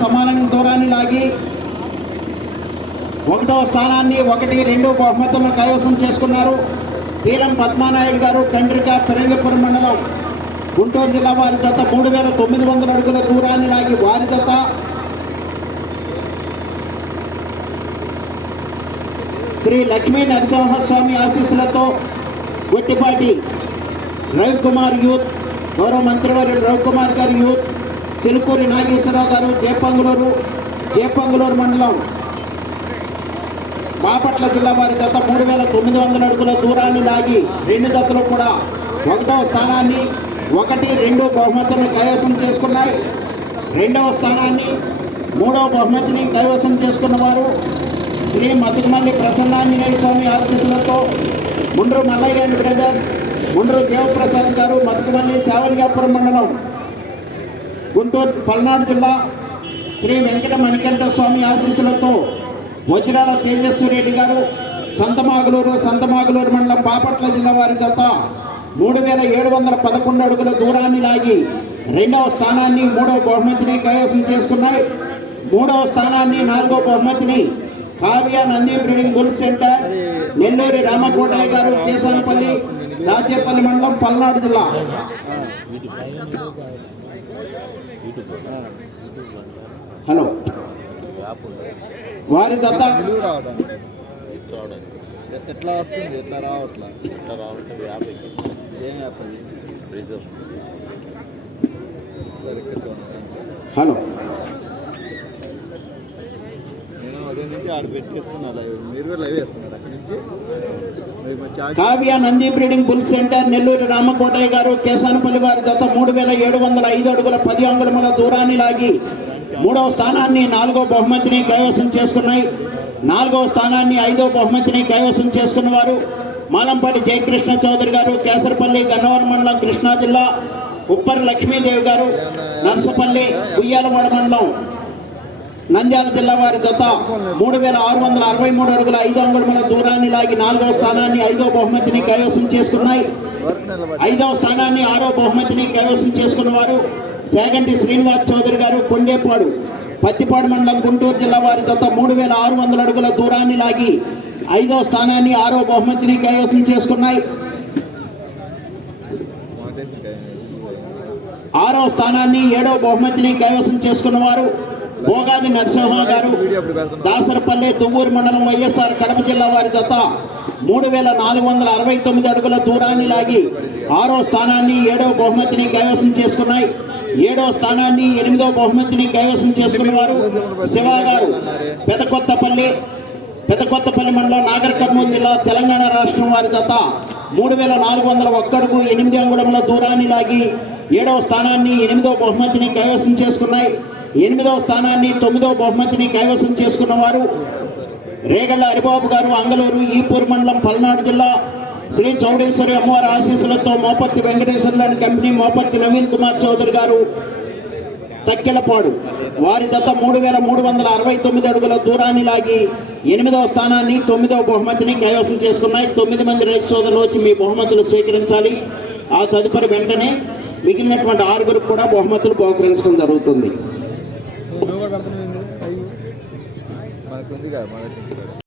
సమాన దూరాన్ని లాగి 1వ స్థానాన్ని 1-2 బహుమతులను కైవసం చేసుకున్నారు. తీలం పద్మానాయుడు గారు కండ్రిక పెరంగపురం మండలం గుంటూరు జిల్లా వారి జత 3900 అడుగుల దూరాన్ని లాగి వారి జత శ్రీ లక్ష్మీ నరసింహస్వామి ఆశీస్సులతో గొట్టిపాటి రవికుమార్ యూత్, గౌరవ మంత్రివర్యులు రవికుమార్ గారి యూత్, చిలుకూరి నాగేశ్వరరావు గారు జేపంగులూరు మండలం బాపట్ల జిల్లా వారి జత 3900 అడుగుల దూరాన్ని లాగి 2 జతలు కూడా 1వ స్థానాన్ని 1-2 బహుమతులను కైవసం చేసుకున్నాయి. 2వ స్థానాన్ని 3వ బహుమతిని కైవసం చేసుకున్నవారు శ్రీ మతిమల్లి ప్రసన్నాంజనేయ స్వామి ఆశీస్సులతో ముండ్రు మల్లయ్య అండ్ బ్రదర్స్, ముండ్రు దేవప్రసాద్ గారు, మతిమల్లి శావల్యాపురం మండలం గుంటూరు పల్నాడు జిల్లా శ్రీ వెంకట మణికంఠ స్వామి ఆశీస్సులతో వజ్రాల తేజస్వరెడ్డి గారు సంతమాగులూరు మండలం బాపట్ల జిల్లా వారి జత 3711 అడుగుల దూరాన్ని లాగి 2వ స్థానాన్ని 3వ బహుమతిని కైవసం చేసుకున్నాయి. 3వ స్థానాన్ని 4వ బహుమతిని Kavya Nandi breeding bull centre Nelluri Ramakotayya గారు, కేసానపల్లి రాజేపల్లి మండలం పల్నాడు జిల్లా. హలో వారి జత ఎట్లా వస్తుంది, ఎట్లా రావట్లా, హలో నేను అదే నుంచి ఆడ పెట్టేస్తున్నా, మీరు లైవ్ వేస్తున్నారు అక్కడి నుంచి. Kavya Nandi breeding bull centre Nellore Ramakotaiah గారు, కేసానపల్లి వారి జత 3705 అడుగుల 10 అంగుళముల దూరాన్ని లాగి 3వ స్థానాన్ని 4వ బహుమతిని కైవసం చేసుకున్నాయి. 4వ స్థానాన్ని 5వ బహుమతిని కైవసం చేసుకున్నవారు మాలంపాటి జయకృష్ణ చౌదరి గారు, కేసరపల్లి గన్నవరం మండలం కృష్ణా జిల్లా, ఉప్పర్ లక్ష్మీదేవి గారు, నర్సపల్లి ఉయ్యాలవాడ మండలం నంద్యాల జిల్లా వారి జత 3663 అడుగుల 5 అంగుళముల దూరాన్ని లాగి 4వ స్థానాన్ని 5వ బహుమతిని కైవసం చేసుకున్నాయి. 5వ స్థానాన్ని 6వ బహుమతిని కైవసం చేసుకున్నవారు సేగంటి శ్రీనివాస్ చౌదరి గారు, కొండేపాడు పత్తిపాడు మండలం గుంటూరు జిల్లా వారి జత 3600 అడుగుల దూరాన్ని లాగి 5వ స్థానాన్ని 6వ బహుమతిని కైవసం చేసుకున్నాయి. 6వ స్థానాన్ని 7వ బహుమతిని కైవసం చేసుకున్నవారు భోగాది నరసింహ గారు, దాసరపల్లి దువ్వూరు మండలం వైఎస్ఆర్ కడప జిల్లా వారి జత 3469 అడుగుల దూరాన్ని లాగి 6వ స్థానాన్ని 7వ బహుమతిని కైవసం చేసుకున్నాయి. 7వ స్థానాన్ని 8వ బహుమతిని కైవసం చేసుకున్నవారు శివ గారు, పెదకొత్తపల్లి మండలం నాగర్ కర్నూలు జిల్లా తెలంగాణ రాష్ట్రం వారి జత 3401 అడుగు 8 అంగుళముల దూరాన్ని లాగి 7వ స్థానాన్ని 8వ బహుమతిని కైవసం చేసుకున్నాయి. 8వ స్థానాన్ని 9వ బహుమతిని కైవసం చేసుకున్నవారు రేగళ్ళ హరిబాబు గారు, అంగలూరు ఈపూర్ మండలం పల్నాడు జిల్లా శ్రీ చౌడేశ్వరి అమ్మవారి ఆశీస్సులతో మోపత్తి వెంకటేశ్వర్లని కంపెనీ మోపత్తి నవీన్ కుమార్ చౌదరి గారు, తక్కెలపాడు వారి జత 3369 అడుగుల దూరాన్ని లాగి 8వ స్థానాన్ని 9వ బహుమతిని కైవసం చేసుకున్నాయి. 9 మంది రైతు సోదరులు వచ్చి మీ బహుమతులు స్వీకరించాలి. ఆ తదుపరి వెంటనే మిగిలినటువంటి 6 కూడా బహుమతులు బహుకరించడం జరుగుతుంది.